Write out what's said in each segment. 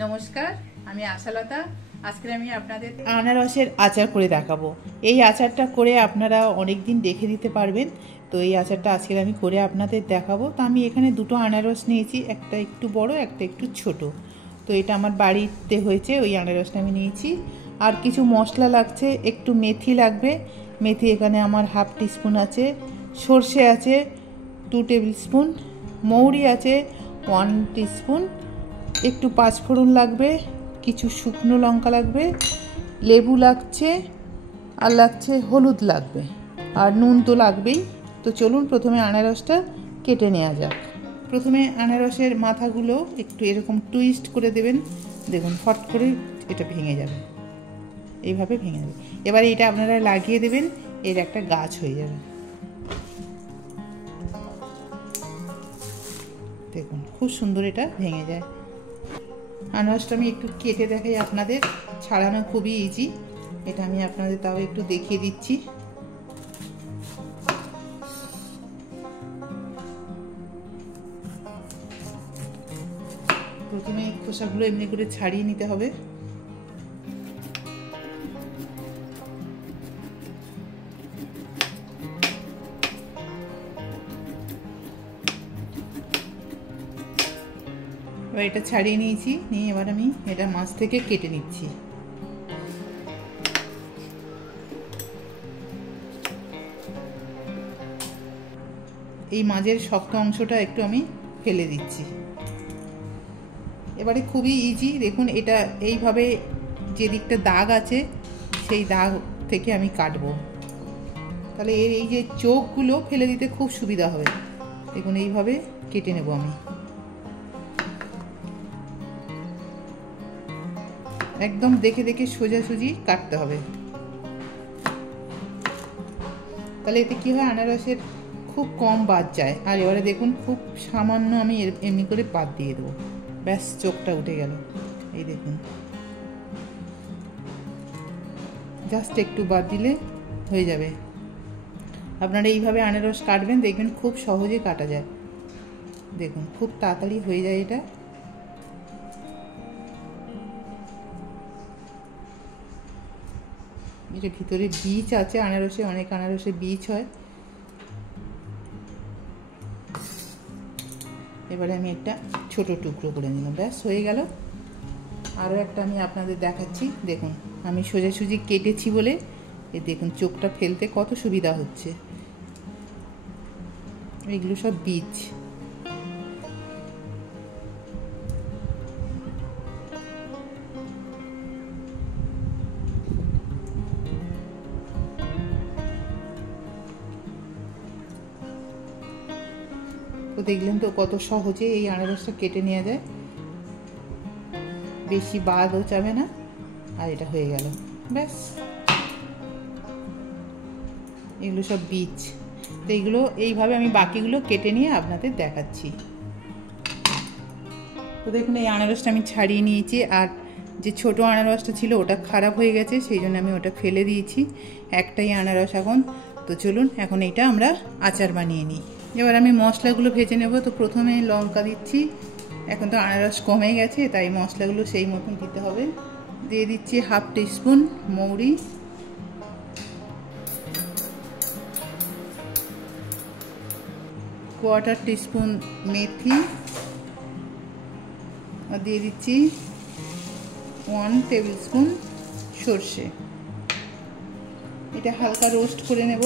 নমস্কার, আমি আশালতা। আজকে আমি আপনাদের আনারসের আচার করে দেখাবো। এই আচারটা করে আপনারা অনেক দিন রেখে দিতে পারবেন। তো এই আচারটা আজকে আমি করে আপনাদের দেখাবো। তো আমি এখানে দুটো আনারস নিয়েছি, একটা একটু বড়, একটা একটু ছোট। তো এটা আমার বাড়িতে হয়েছে, ওই আনারসটা আমি নিয়েছি। আর কিছু মশলা লাগছে, একটু মেথি লাগবে। মেথি এখানে আমার হাফ টিস্পুন আছে, সর্ষে আছে 2 টেবিল স্পুন, মৌরি আছে 1 টিস্পুন, একটু পাঁচফোড়ন লাগবে, কিছু শুকনো লঙ্কা লাগবে, লেবু লাগছে, আর লাগছে হলুদ লাগবে, আর নুন তো লাগবেই। তো চলুন প্রথমে আনারসটা কেটে নেওয়া যাক। প্রথমে আনারসের মাথাগুলো একটু এরকম টুইস্ট করে দেবেন, দেখুন ফট করে এটা ভেঙে যাবে, এইভাবে ভেঙে যাবে। এবারে এটা আপনারা লাগিয়ে দেবেন, এর একটা গাছ হয়ে যাবে। দেখুন খুব সুন্দর এটা ভেঙে যায়। আনারসটা আমি একটু কেটে দেখাই আপনাদের, ছাড়ানো খুবই ইজি। এটা আমি আপনাদের তাও একটু দেখিয়ে দিচ্ছি। প্রথমে খোসাগুলো এমনি করে ছাড়িয়ে নিতে হবে। এবার এটা ছাড়িয়ে নিয়েছি, নিয়ে এবার আমি এটা মাছ থেকে কেটে নিচ্ছি। এই মাঝের শক্ত অংশটা একটু আমি ফেলে দিচ্ছি। এবারে খুবই ইজি, দেখুন এটা এইভাবে যে দিকটা দাগ আছে সেই দাগ থেকে আমি কাটবো, তাহলে এর এই যে চোখগুলো ফেলে দিতে খুব সুবিধা হবে। দেখুন এইভাবে কেটে নেব আমি, একদম দেখে দেখে সোজাসুজি কাটতে হবে। তাহলে এতে কী হয়, আনারসের খুব কম বাদ যায়। আর এবারে দেখুন খুব সামান্য আমি এমনি করে বাদ দিয়ে দেবো, ব্যাস চোখটা উঠে গেল। এই দেখুন জাস্ট একটু বাদ দিলে হয়ে যাবে। আপনারা এইভাবে আনারস কাটবেন, দেখবেন খুব সহজে কাটা যায়। দেখুন খুব তাড়াতাড়ি হয়ে যায় এটা। এটা ভিতরে বীজ আছে আনারসে, অনেক আনারসে বীজ হয়। এবারে আমি একটা ছোট টুকরো করে নিলাম, ব্যাস হয়ে গেল। আরও একটা আমি আপনাদের দেখাচ্ছি, দেখুন আমি সোজাসুজি কেটেছি বলে এ দেখুন চোখটা ফেলতে কত সুবিধা হচ্ছে। এগুলো সব বীজ। তো দেখলেন তো কত সহজে এই আনারসটা কেটে নেওয়া যায়, বেশি বাদও যাবে না। আর এটা হয়ে গেল, ব্যাস। এগুলো সব বীজ। তো এইগুলো এইভাবে আমি বাকিগুলো কেটে নিয়ে আপনাদের দেখাচ্ছি। তো দেখুন এই আনারসটা আমি ছাড়িয়ে নিয়েছি, আর যে ছোট আনারসটা ছিল ওটা খারাপ হয়ে গেছে, সেই জন্য আমি ওটা ফেলে দিয়েছি। একটাই আনারস এখন। তো চলুন এখন এইটা আমরা আচার বানিয়ে নিই। এবার আমি মশলাগুলো ভেজে নেব। তো প্রথমে লঙ্কা দিচ্ছি, এখন তো আনারস কমে গেছে তাই মশলাগুলো সেই মতন দিতে হবে। দিয়ে দিচ্ছি হাফ টিস্পুন মৌরি, কোয়ার্টার টিস্পুন মেথি, আর দিয়ে দিচ্ছি 1 টেবিল স্পুন সর্ষে। এটা হালকা রোস্ট করে নেব,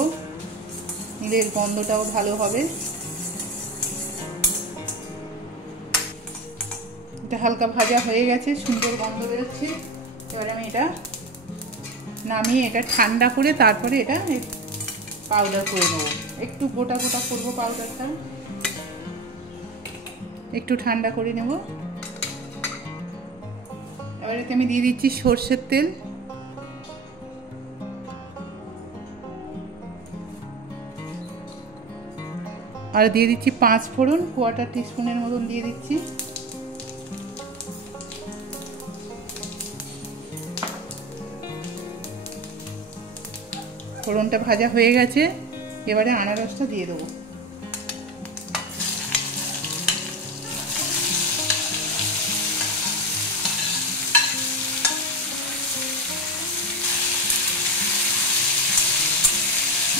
নিলে এর গন্ধটাও ভালো হবে। এটা হালকা ভাজা হয়ে গেছে, সুন্দর গন্ধ বেরোচ্ছে। এবার আমি এটা নামিয়ে এটা ঠান্ডা করে তারপরে এটা পাউডার করে নেব। একটু গোটা গোটা করবো পাউডারটা, একটু ঠান্ডা করে নেব। এবার এতে আমি দিয়ে দিচ্ছি সর্ষের তেল, আর দিয়ে দিচ্ছি পাঁচফোড়ন, কোয়ার্টার টিস্পুনের মতন দিয়ে দিচ্ছি। ফোড়নটা ভাজা হয়ে গেছে, এবারে আনারসটা দিয়ে দেবো।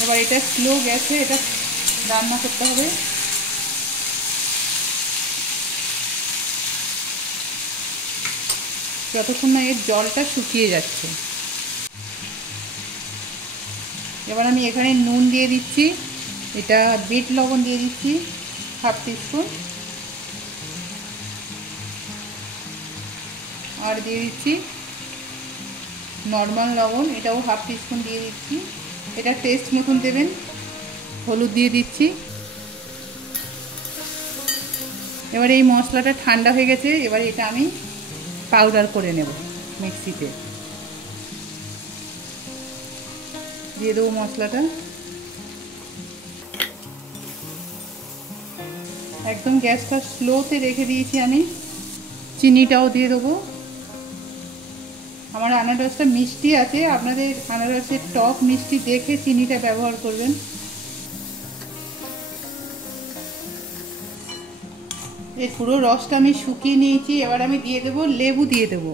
এবার এটা স্লো গ্যাসে এটা রান্না করতে হবে। যতক্ষণ না এর জলটা শুকিয়ে যাচ্ছে। এবার আমি এখানে নুন দিয়ে দিচ্ছি, এটা বিট লবণ দিয়ে দিচ্ছি 1/2 টিস্পুন, আর দিয়ে দিচ্ছি নর্মাল লবণ, এটাও 1/2 টিস্পুন দিয়ে দিচ্ছি। এটা টেস্ট মতন দেবেন। হলুদ দিয়ে দিচ্ছি। এবার এই মশলাটা ঠান্ডা হয়ে গেছে, এবার এটা আমি পাউডার করে নেব মিক্সিতে। দিয়ে দেবো মশলাটা, একদম গ্যাসটা স্লোতে রেখে দিয়েছি আমি। চিনিটাও দিয়ে দেবো। আমার আনারসটা মিষ্টি আছে, আপনাদের আনারসের টক মিষ্টি দেখে চিনিটা ব্যবহার করবেন। এই পুরো রসটা আমি শুকিয়ে নিয়েছি। এবার আমি দিয়ে দেবো লেবু, দিয়ে দেবো।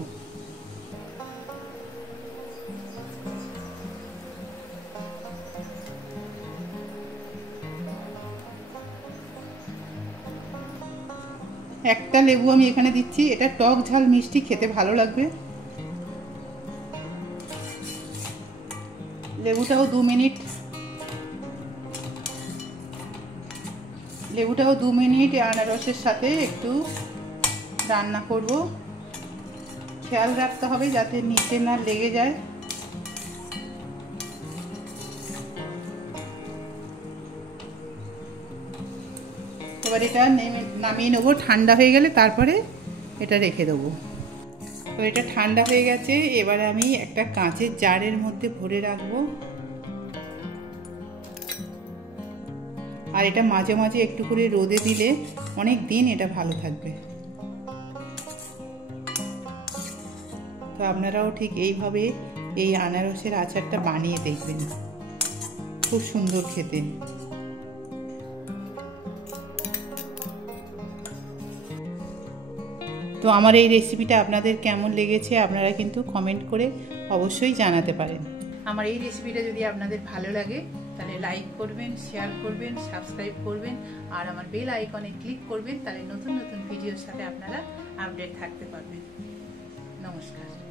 একটা লেবু আমি এখানে দিচ্ছি, এটা টক ঝাল মিষ্টি খেতে ভালো লাগবে। লেবুটাও 2 মিনিট, আনারসের সাথে একটু রান্না করব। খেয়াল রাখতে হবে যাতে নিচে না লেগে যায়। এবার এটা নামিয়ে নেবো, ঠান্ডা হয়ে গেলে তারপরে এটা রেখে দেবো। তো এটা ঠান্ডা হয়ে গেছে, এবার আমি একটা কাঁচের জারের মধ্যে ভরে রাখবো। আর এটা মাঝে মাঝে একটু করে রোদে দিলে অনেক দিন এটা ভালো থাকবে। তো আপনারাও ঠিক এইভাবে এই আনারসের আচারটা বানিয়ে দেখবেন, খুব সুন্দর খেতে। তো আমার এই রেসিপিটা আপনাদের কেমন লেগেছে আপনারা কিন্তু কমেন্ট করে অবশ্যই জানাতে পারেন। আমার এই রেসিপিটা যদি আপনাদের ভালো লাগে তাহলে লাইক করবেন, শেয়ার করবেন, সাবস্ক্রাইব করবেন, আর আমার বেল আইকনে ক্লিক করবেন, তাহলে নতুন নতুন ভিডিওর সাথে আপনারা আপডেট থাকতে পারবেন। নমস্কার।